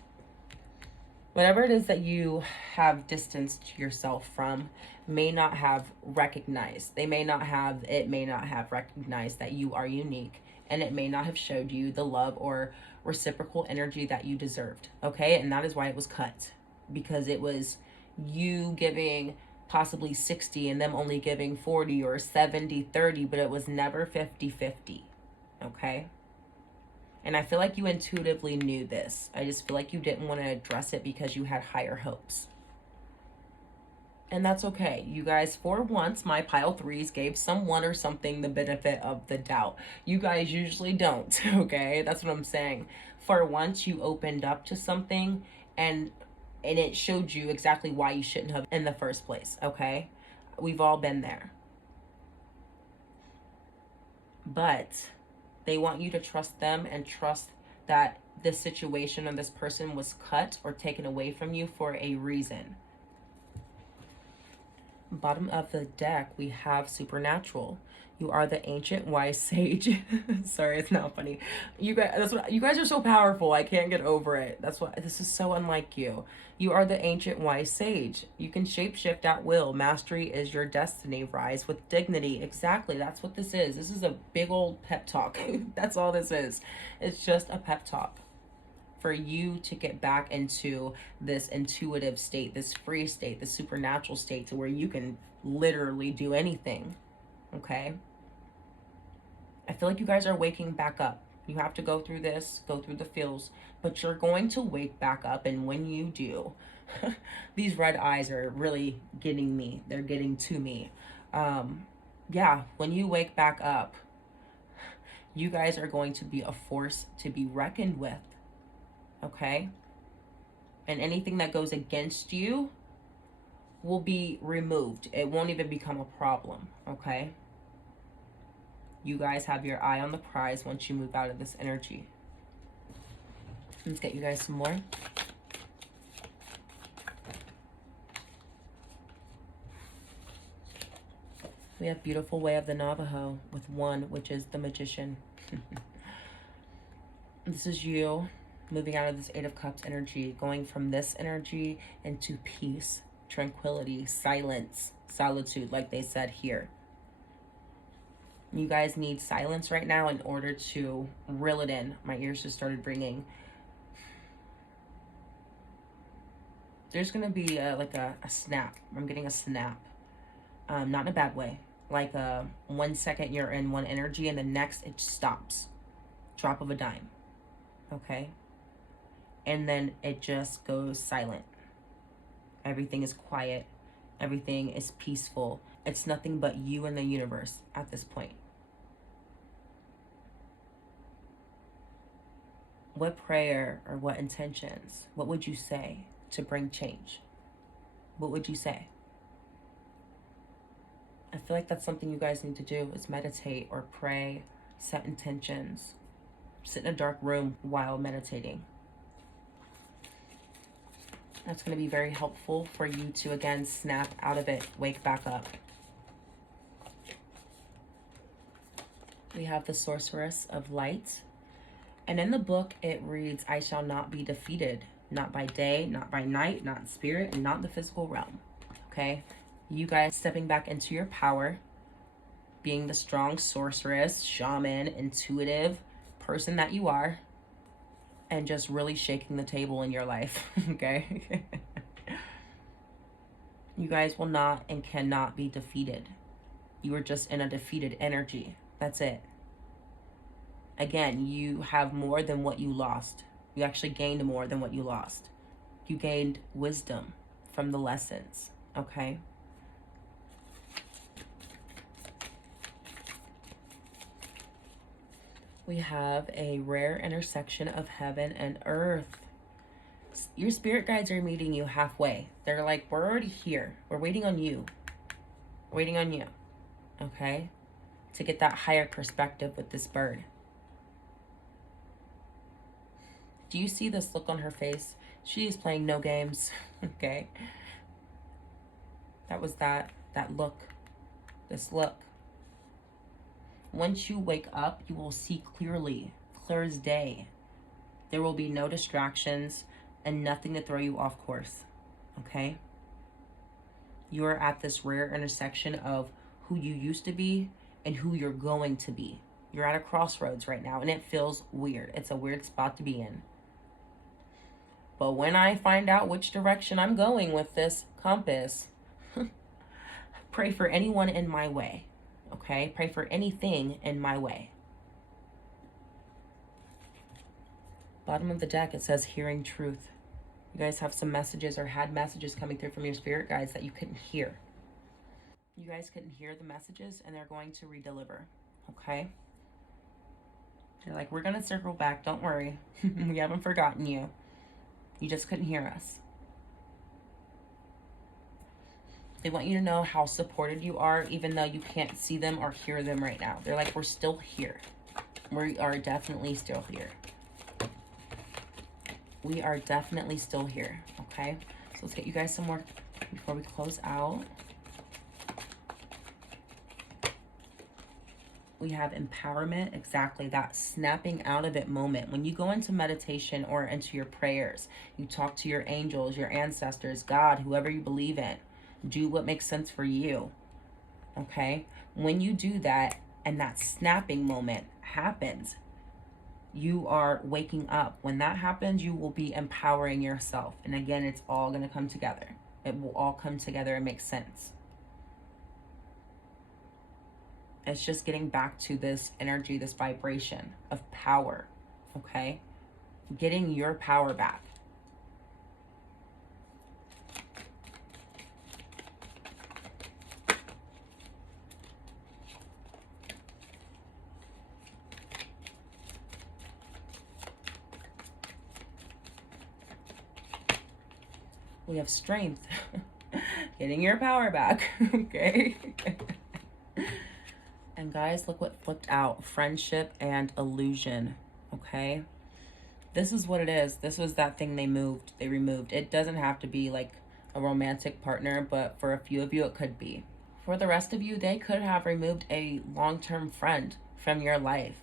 Whatever it is that you have distanced yourself from may not have recognized. It may not have recognized that you are unique, and it may not have showed you the love or reciprocal energy that you deserved. Okay? And that is why it was cut, because it was you giving possibly 60 and them only giving 40 or 70-30, but it was never 50-50. Okay? And I feel like you intuitively knew this. I just feel like you didn't want to address it because you had higher hopes. And that's okay. You guys, for once, my pile 3s gave someone or something the benefit of the doubt. You guys usually don't, okay? That's what I'm saying. For once, you opened up to something and it showed you exactly why you shouldn't have in the first place, okay? We've all been there. But they want you to trust them and trust that this situation or this person was cut or taken away from you for a reason. Bottom of the deck, we have supernatural. You are the ancient wise sage. Sorry, it's not funny. You guys are so powerful. I can't get over it. This is so unlike you. You are the ancient wise sage. You can shapeshift at will. Mastery is your destiny. Rise with dignity. Exactly. That's what this is. This is a big old pep talk. That's all this is. It's just a pep talk for you to get back into this intuitive state, this free state, this supernatural state, to where you can literally do anything. Okay? I feel like you guys are waking back up. You have to go through this, go through the feels, but you're going to wake back up. And when you do, these red eyes are really getting me. They're getting to me. Yeah, when you wake back up, you guys are going to be a force to be reckoned with. Okay? And anything that goes against you will be removed. It won't even become a problem. Okay? You guys have your eye on the prize once you move out of this energy. Let's get you guys some more. We have Beautiful Way of the Navajo with 1, which is the Magician. This is you moving out of this 8 of Cups energy, going from this energy into peace, tranquility, silence, solitude, like they said here. You guys need silence right now in order to reel it in. My ears just started ringing. There's going to be like a snap. I'm getting a snap. Not in a bad way. Like 1 second you're in one energy and the next it stops. Drop of a dime. Okay? And then it just goes silent. Everything is quiet. Everything is peaceful. It's nothing but you and the universe at this point. What prayer or what intentions, what would you say to bring change? What would you say? I feel like that's something you guys need to do, is meditate or pray, set intentions, sit in a dark room while meditating. That's going to be very helpful for you to, again, snap out of it, wake back up. We have the Sorceress of Light. And in the book, it reads, I shall not be defeated, not by day, not by night, not in spirit, and not in the physical realm. Okay? You guys stepping back into your power, being the strong sorceress, shaman, intuitive person that you are, and just really shaking the table in your life, okay? You guys will not and cannot be defeated. You are just in a defeated energy. That's it. Again, you have more than what you lost. You actually gained more than what you lost. You gained wisdom from the lessons, okay? We have a rare intersection of heaven and earth. Your spirit guides are meeting you halfway. They're like, we're already here. We're waiting on you. waiting on you, okay? To get that higher perspective with this bird. Do you see this look on her face? She is playing no games, okay? That was that look, this look. Once you wake up, you will see clearly, clear as day. There will be no distractions and nothing to throw you off course, okay? You are at this rare intersection of who you used to be and who you're going to be. You're at a crossroads right now, and it feels weird. It's a weird spot to be in. But when I find out which direction I'm going with this compass, pray for anyone in my way, okay? Pray for anything in my way. Bottom of the deck, it says hearing truth. You guys have some messages or had messages coming through from your spirit guides that you couldn't hear. You guys couldn't hear the messages, and they're going to redeliver, okay? They're like, we're going to circle back. Don't worry. We haven't forgotten you. You just couldn't hear us. They want you to know how supported you are, even though you can't see them or hear them right now. They're like, we're still here. We are definitely still here. We are definitely still here, okay? So let's get you guys some more before we close out. We have empowerment, exactly that snapping out of it moment. When you go into meditation or into your prayers, you talk to your angels, your ancestors, God, whoever you believe in. Do what makes sense for you, okay? When you do that and that snapping moment happens, you are waking up. When that happens, you will be empowering yourself. And again, it's all going to come together. It will all come together and make sense. It's just getting back to this energy, this vibration of power, okay? Getting your power back. We have strength. Getting your power back, okay? And guys, look what flipped out. Friendship and illusion, okay? This is what it is. This was that thing they removed. It doesn't have to be like a romantic partner, but for a few of you, it could be. For the rest of you, they could have removed a long-term friend from your life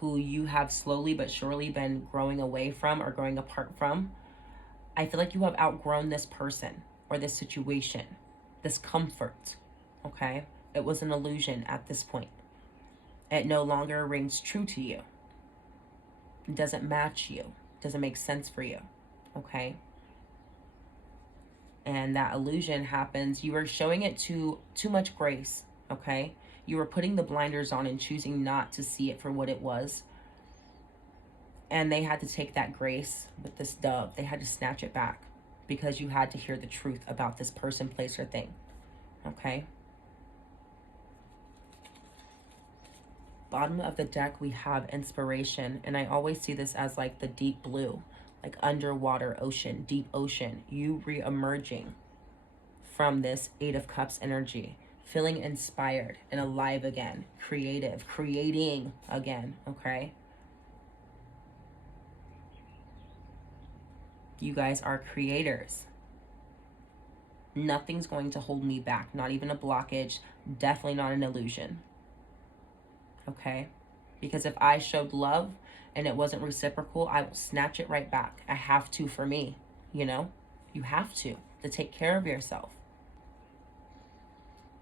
who you have slowly but surely been growing away from or growing apart from. I feel like you have outgrown this person or this situation, this comfort, okay? It was an illusion at this point. It no longer rings true to you. It doesn't match you. It doesn't make sense for you, okay? And that illusion happens. You are showing it too much grace, okay? You were putting the blinders on and choosing not to see it for what it was. And they had to take that grace with this dove. They had to snatch it back because you had to hear the truth about this person, place, or thing, okay? Bottom of the deck, we have inspiration. And I always see this as like the deep blue, like underwater ocean, deep ocean. You re-emerging from this 8 of Cups energy, feeling inspired and alive again, creative, creating again, okay? You guys are creators. Nothing's going to hold me back, not even a blockage, definitely not an illusion. Okay? Because if I showed love and it wasn't reciprocal, I will snatch it right back. I have to for me, you know? You have to take care of yourself.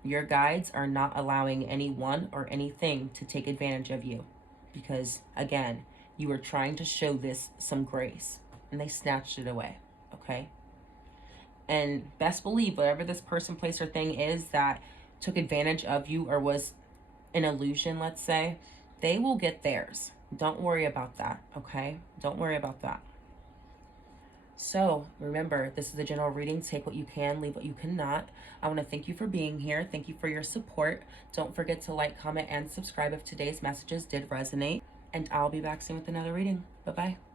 Your guides are not allowing anyone or anything to take advantage of you because, again, you are trying to show this some grace and they snatched it away, okay? And best believe whatever this person, place, or thing is that took advantage of you or was an illusion, let's say, they will get theirs. Don't worry about that, okay? Don't worry about that. So remember, this is a general reading. Take what you can, leave what you cannot. I want to thank you for being here. Thank you for your support. Don't forget to like, comment, and subscribe if today's messages did resonate. And I'll be back soon with another reading. Bye-bye.